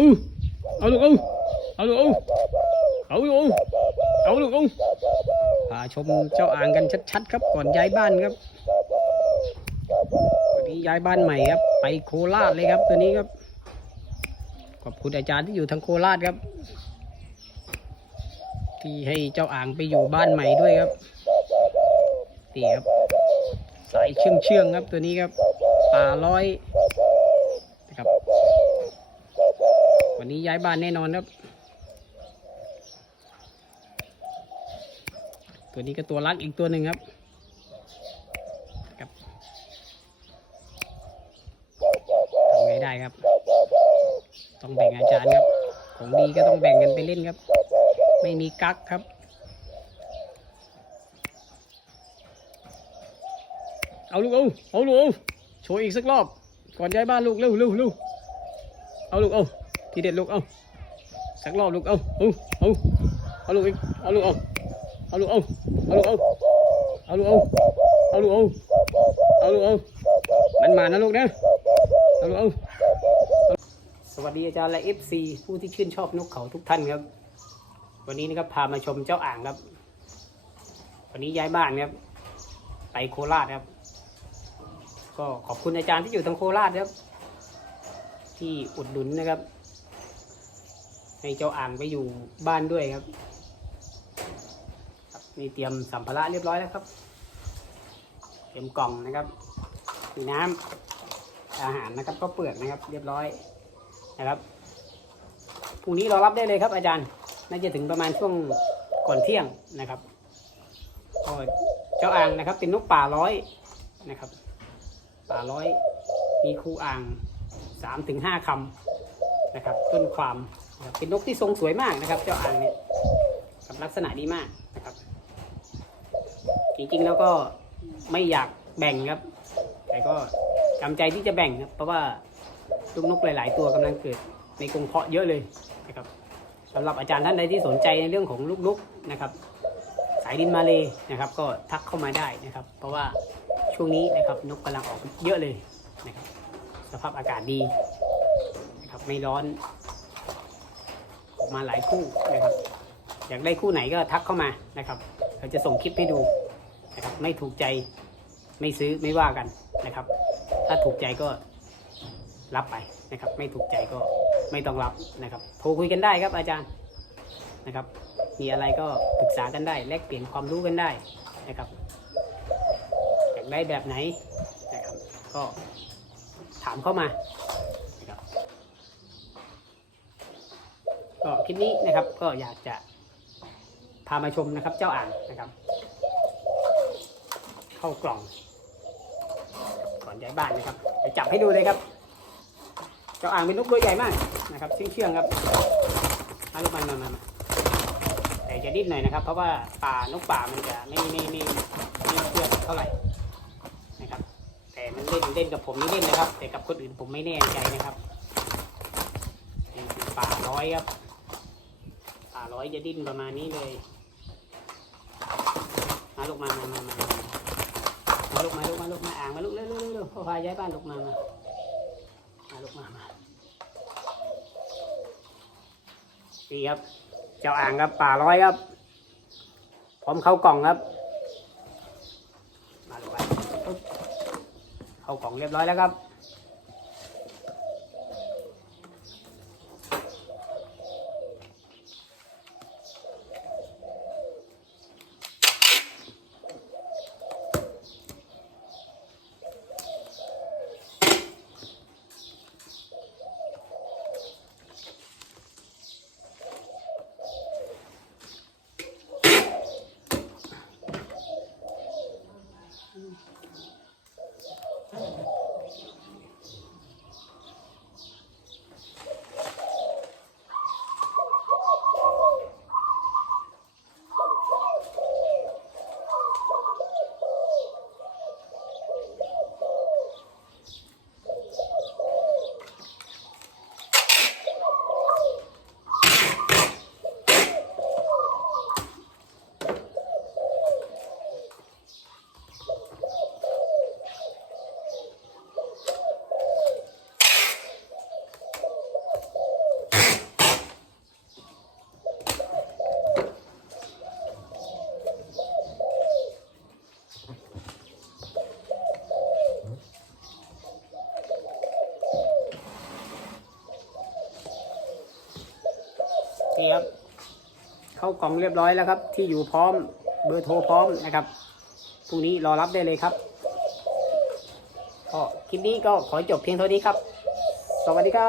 เอาเอาลูกเอาเอาลูกเอาเอาลูกเอาเอาลูกเอาพาชมเจ้าอ่างกันชัดๆครับก่อนย้ายบ้านครับวันนี้ย้ายบ้านใหม่ครับ ไปโคราชเลยครับ ตัวนี้ครับ ขอบคุณอาจารย์ที่อยู่ทางโคราชครับ ที่ให้เจ้าอ่างไปอยู่บ้านใหม่ด้วยครับนี่ครับ สายเชื่องเชื่องๆครับตัวนี้ครับป่าร้อยนะครับ วันนี้ย้ายบ้านแน่นอนครับ ตัวนี้ก็ตัวรักอีกตัวหนึ่งครับครับทำไงได้ครับ ต้องแบ่งอาจารย์ครับ ของดีก็ต้องแบ่งกันไปเล่นครับ ไม่มีกักครับเอาลูกเอาเอาลูกเอาโชว์อีกสักรอบ ก่อนย้ายบ้านลูกเร็วเร็วเร็วเอาลูกเอา ทีเด็ดลูก เอาสักรอบลูก เอาเอาเอาเอาลูกอีกเอาลูก เอาเอาลูก เอาเอาลูก เอาเอาลูก เอาเอาลูก เอาเอาลูก เอามันมานะลูกนะเอาลูก เอาสวัสดีอาจารย์และ FC ผู้ที่ชื่นชอบนกเขาทุกท่านครับ วันนี้นะครับพามาชมเจ้าอ่างครับ วันนี้ย้ายบ้านครับ ไปโคราชครับ ก็ขอบคุณอาจารย์ที่อยู่ทางโคราชครับที่อุดหนุนนะครับ ให้เจ้าอ่างไปอยู่บ้านด้วยครับครับนี่เตรียมสัมภาระเรียบร้อยแล้วครับ เตรียมกล่องนะครับ มีน้ำอาหารนะครับ ก็เปลือกนะครับ เรียบร้อยนะครับพรุ่งนี้รอรับได้เลยครับ อาจารย์ น่าจะถึงประมาณช่วงก่อนเที่ยงนะครับก็เจ้าอ่างนะครับ เป็นนกป่าร้อยนะครับ ป่าร้อย มีครูอ่างสามถึงห้าคำนะครับ ต้นความ เป็นนกที่ทรงสวยมากนะครับ เจ้าอ่างเนี่ยกับลักษณะดีมากนะครับ จริงๆแล้วก็ไม่อยากแบ่งครับ แต่ก็จำใจที่จะแบ่งครับ เพราะว่าลูกนกหลาย ๆ ตัวกำลังเกิดในกรงเพาะเยอะเลยนะครับสำหรับอาจารย์ท่านใดที่สนใจในเรื่องของลูกนกนะครับ สายดินมาเลยนะครับ ก็ทักเข้ามาได้นะครับ เพราะว่าช่วงนี้นะครับนกกำลังออกเยอะเลยนะครับ สภาพอากาศดีนะครับไม่ร้อน มาหลายคู่นะครับ อยากได้คู่ไหนก็ทักเข้ามานะครับ เราจะส่งคลิปให้ดูนะครับ ไม่ถูกใจไม่ซื้อไม่ว่ากันนะครับ ถ้าถูกใจก็รับไปนะครับ ไม่ถูกใจก็ไม่ต้องรับนะครับ โทรคุยกันได้ครับอาจารย์นะครับ มีอะไรก็ปรึกษากันได้ แลกเปลี่ยนความรู้กันได้นะครับ อยากได้แบบไหนนะครับ ก็ถามเข้ามานะครับ ก็คลิปนี้นะครับก็อยากจะพามาชมนะครับ เจ้าอ่างนะครับ เข้ากล่องก่อนย้ายบ้านนะครับไปจับให้ดูเลยครับ เจ้าอ่างเป็นนกตัวใหญ่มากนะครับเชื่องเชื่องครับมาลูกมันมามาแต่จะดิ้นหน่อยนะครับ เพราะว่าป่านกป่ามันจะไม่ไม่ไม่ไม่เชื่องเท่าไหร่นะครับ แต่มันเล่นเล่นกับผมนี่เล่นนะครับ แต่กับคนอื่นผมไม่แน่ใจนะครับนกป่าร้อยครับ ป่าร้อยจะดิ้นประมาณนี้เลย มาลูกมามามามามาลูกมาลูกมาลูกมาอ่างมาลูกเร็วเร็วเร็วพ่อพาย้ายบ้านลูกมามามาลูกมามานี่ครับ เจ้าอ่างครับป่าร้อยครับ พร้อมเข้ากล่องครับ มาลูกไปเข้ากล่องเรียบร้อยแล้วครับ ครับ เข้ากล่องเรียบร้อยแล้วครับ ที่อยู่พร้อมเบอร์โทรพร้อมนะครับพรุ่งนี้รอรับได้เลยครับก็คลิปนี้ก็ขอจบเพียงเท่านี้ครับ สวัสดีครับ